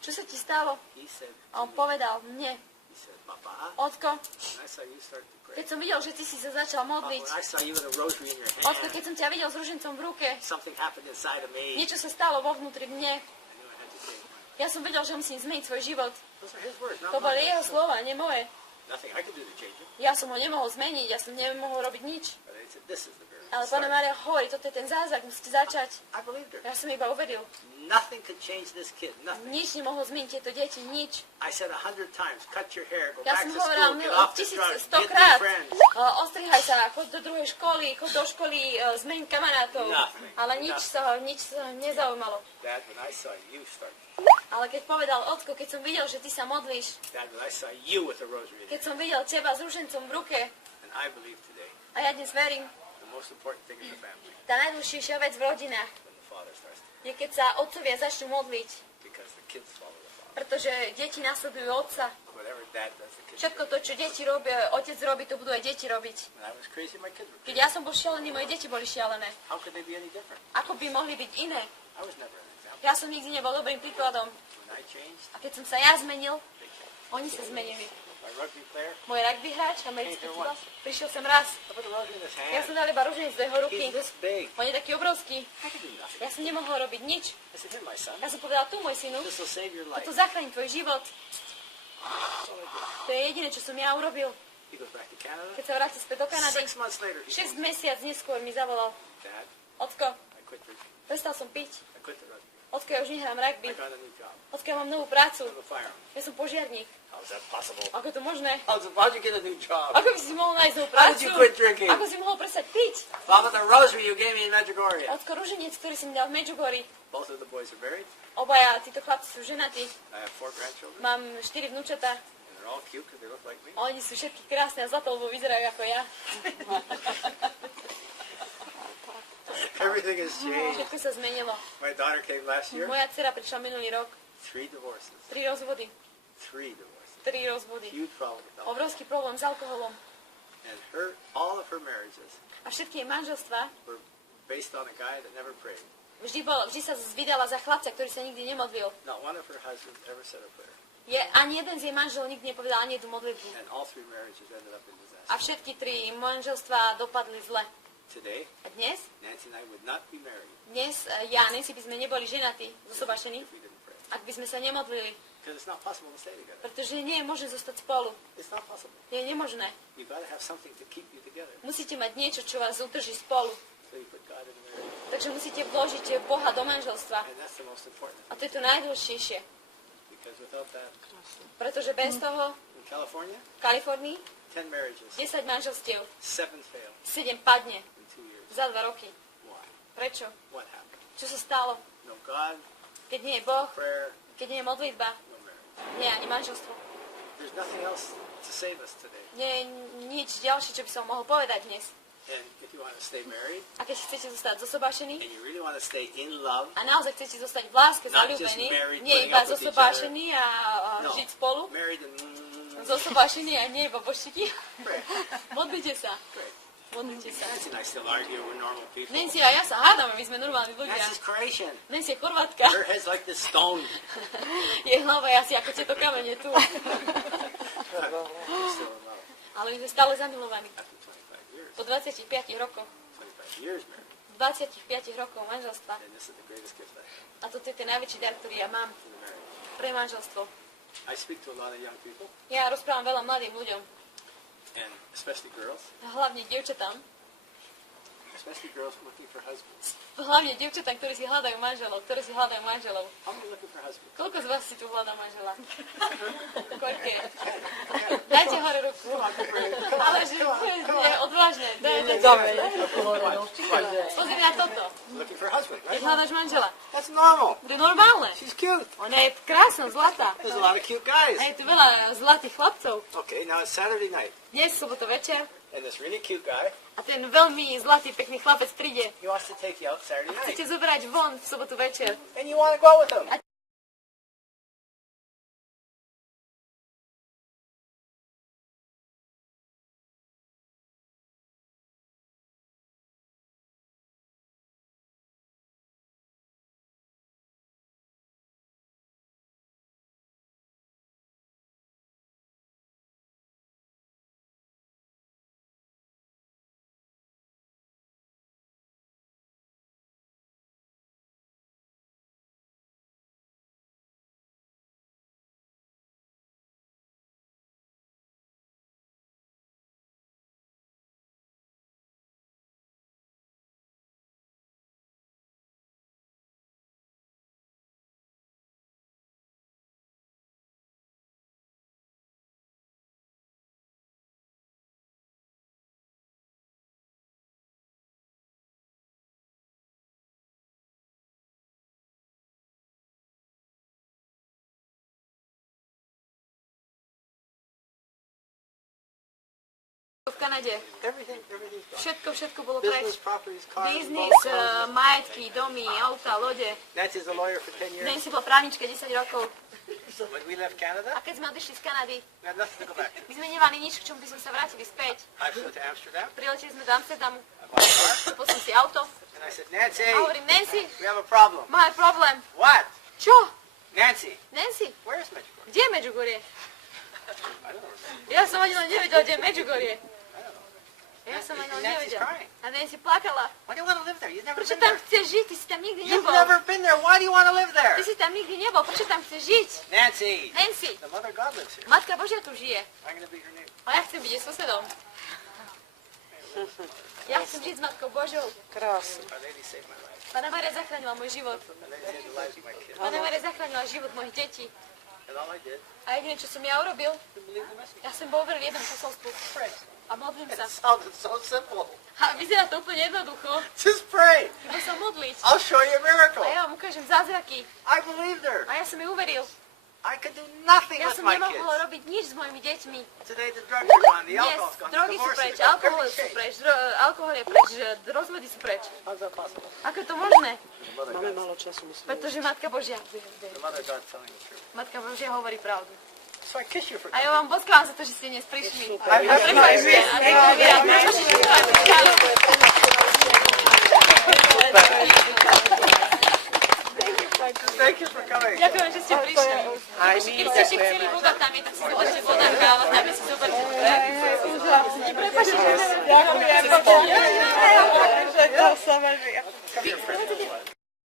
čo sa ti stalo? He said A on povedal mne, he said, Papa, Ocko, when I saw you start to pray, keď som videl, že ty si sa začal Papa, modliť, when I saw you with a rosary in your Ocko, hand, keď som ťa videl s ružencom v ruke, something happened inside of me. niečo sa stalo vo vnútri mne. I knew I had to change my. Ja som vedel, že musím zmeniť svoj život. Those are his words, not To boli mine. jeho slova, nie moje. Nothing I could do to change it. Ja som ho nemohol zmeniť, ja som nemohol robiť nič. But I said, this is the very Ale Pána start. Mária hovorí, toto je ten zázrak, musíte začať. I believed her. Ja som iba uveril. Nothing could change this kid. Nothing. Nič nemohol zmeniť tieto deti, nič. I said 100 times, cut your hair, go Ja back som to hovorila school, get off the drugs, get new stokrát, friends. ostrihaj sa, choď do druhej školy, choď do školy, zmeň kamarátov. Nothing. Ale nič sa nezaujímalo. Dad, when I saw you start, Ale keď povedal Ocko, keď som videl, že ty sa modlíš, Dad, when I saw you with a rosary, keď som videl teba s ružencom v ruke, and I believe today, a ja dnes verím, the most important thing in the family, tá najdôležitejšia vec v rodinách when the father starts to pray, je, keď sa otcovia začnú modliť, because the kids follow the father. pretože deti nasledujú otca. Whatever dad does, the kids Všetko do. to, čo deti robia, otec robí, to budú aj deti robiť. When I was crazy, my kids were Keď crazy. ja som bol šialený, moje deti boli šialené. How could they be any different? Ako by mohli byť iné? I was never an example. Ja som nikdy nebol dobrým príkladom. When I changed, A keď som sa ja zmenil, they changed. oni sa zmenili. My rugby player, Môj rugby hráč, americký Hey, futbal, prišiel sem raz. I put the rosary in his Ja som hand. dal iba ruženec do jeho ruky. He's this big. On je taký obrovský. I could do nothing. Ja som nemohol robiť nič. I said, here, my son, Ja som povedala, tu môj synu, this will save your life. toto zachráni tvoj život. That's all I did. To je jediné, čo som ja urobil. He goes back to Canada. Keď sa vrátil späť do Kanady, 6 months later, he 6 told me, mesiac neskôr mi zavolal. Dad, Ocko, I quit drinking. prestal som piť. I quit the rugby. Ocko, ja už nehrám rugby. I got a new job. Ocko, ja mám novú prácu. I'm a fireman. Ja som požiarník. How is that possible? Ako je to možné? How'd you get a new job? Ako by si mohol nájsť novú How prácu? did you quit drinking? Ako si mohol prestať piť? Papa, the rosary you gave me in Medjugorje. Ocko, ruženec, ktorý si mi dal v Medjugorji. Both of the boys are married. Obaja títo chlapci sú ženatí. I have 4 grandchildren, Mám 4 vnúčatá. and they're all cute because they look like me. A oni sú všetky krásne a zlato, lebo vyzerajú ako ja. Everything has changed. Všetko sa zmenilo. My daughter came last year. Moja dcera prišla minulý rok. 3 divorces. 3 rozvody. 3 divorces. 3 rozvody. Huge problem with alcohol. Obrovský problém s alkoholom. And all of her marriages A všetky jej manželstvá were based on a guy that never prayed. vždy sa vydala za chlapca, ktorý sa nikdy nemodlil. Not one of her husbands ever said a prayer. Ani jeden z jej manželov nikdy nepovedal ani jednu modlitbu. And all 3 marriages ended up in A disaster. všetky 3 manželstvá dopadli zle. Today, A dnes? Nancy and I would not be married Dnes ja a Nancy by sme neboli ženatí, zosobášení, if we didn't pray. ak by sme sa nemodlili. Because it's not possible to stay together. Pretože nie je možné zostať spolu. It's not possible. Je nemožné. You've got to have something to keep you together. Musíte mať niečo, čo vás udrží spolu. So you put God in the marriage. Takže musíte vložiť Boha do manželstva. And that's the most important A thing. to je to najdôležitejšie. Because without that, Pretože bez toho in California, v Kalifornii 10 marriages, 10 manželstiev, 7 fail 7 padne in 2 years. za 2 roky. Why? Prečo? What happened? Čo sa stalo? No God, Keď nie je Boh, prayer, keď nie je modlitba, no marriage. nie je ani manželstvo. There's nothing else to save us today. Nie je nič ďalšie, čo by som mohol povedať dnes. And if you want to stay married, A keď chcete zostať zosobášení and you really want to stay in love, a naozaj chcete zostať v láske, Not just zaľúbení, married, nie putting iba up with each zosobášení a No. žiť spolu, married and zosobášení a nie iba boštiky, pray, modlite sa. pray. Modlite sa. Nancy and I still argue. We're normal people. Nancy a ja sa hádame, my sme normálni ľudia. Nancy's Croatian. Nancy je Chorvátka. Her head's like this stone. Jej hlava je asi ako tieto kamene tu. We're still in love Ale my sme stále zamilovaní. after 25 years. Po 25 rokoch. 25 years married. 25 rokov manželstva. And this is the greatest gift I have A toto je ten najväčší dar, ktorý ja mám in the marriage. pre manželstvo. I speak to a lot of young people, Ja rozprávam veľa mladým ľuďom, and especially girls, a hlavne dievčatám, looking for husbands. hlavne dievčatám, ktorí si hľadajú manželov, How many looking for husbands? Koľko z vás si tu hľadá manžela? Koľké? Dajte hore ruku. Ale že je odvážne. Pozri na toto. Looking for a husband, Keď right? hľadáš manžela. That's normal. To je normálne. She's cute. Ona je krásna, zlatá. There's a lot of cute guys. A je tu veľa zlatých chlapcov. Okay, now it's Saturday night, Dnes, sobotu večer. and this really cute guy, A ten veľmi zlatý, pekný chlapec príde. he wants to take you out Saturday night, Chcete zobrať von v sobotu večer. and you want to go out with him. Kanade. Everything's gone. Všetko bolo Business, preč. properties, cars, Biznis, boats. majetky, domy, auta, lode. Nancy's a lawyer for 10 years. Nancy bola právnička 10 rokov. So when we left Canada, A keď sme odišli z Kanady, we had nothing to go back to. my sme nemali nič, k čomu by sme sa vrátili späť. I flew to Amsterdam. Prileteli sme do Amsterdamu, I bought a car. kúpil som si auto And I said, Nancy, a hovorím, Nancy, we have a problem. máme problém. What? Čo? Nancy, Nancy, where's Medjugorje? kde je Medjugorje? I don't know. Ja som ani len nevedela, kde je Medjugorje. I don't know. Ja som ani len Nancy's nevedela. crying. A Nancy plakala. Why do you want to live there? You've never Prečo been tam there. chceš žiť? Ty si tam nikdy You've nebol. never been there. Why do you want to live there? Ty si tam nikdy nebol. Prečo tam chceš žiť? Nancy, Nancy, the Mother God lives here. Matka Božia tu žije. I'm going to be her neighbor. A ja chcem byť jej susedom. Ja chcem žiť s Matkou Božou. Krásne. Our Lady saved my life. Pána Mária zachránila môj život. Our Lady saved the lives of my kids. Pána Mária zachránila život mojich detí. And all I did A jediné, čo som ja urobil, was believe the message. ja som bol uveril jednom posolstvu. Pray. A modlím sa. It sounded so simple. A vyzerá to úplne jednoducho. Just pray. Iba sa modliť. I'll show you a miracle. A ja vám ukážem zázraky. I believed her. A ja som jej uveril. I could do nothing Ja with som my nemohol kids. robiť nič s mojimi deťmi. Today the drugs are gone, the Dnes alcohol's gone, the drogy sú divorce preč, is gone, alkohol every sú shade. preč, alkohol je preč, rozvody sú preč. How's that possible? Ako je to možné? The Mother Máme God, málo času, myslím. Pretože Matka Božia. the Mother God telling the truth. Matka Božia hovorí pravdu. So I kiss you for A ja vám boskávam za to, že ste dnes prišli. Super. A prepáčte. A ďakujem. Thank you for coming. Ďakujem, že ste prišli. Aj my Keď ste ešte chceli ďakujeme. voda tam je, tak si zložte voda, káva, tam si zoberte. Prepáčte, že Ďakujem. Že to sa veľmi... Come here, friend.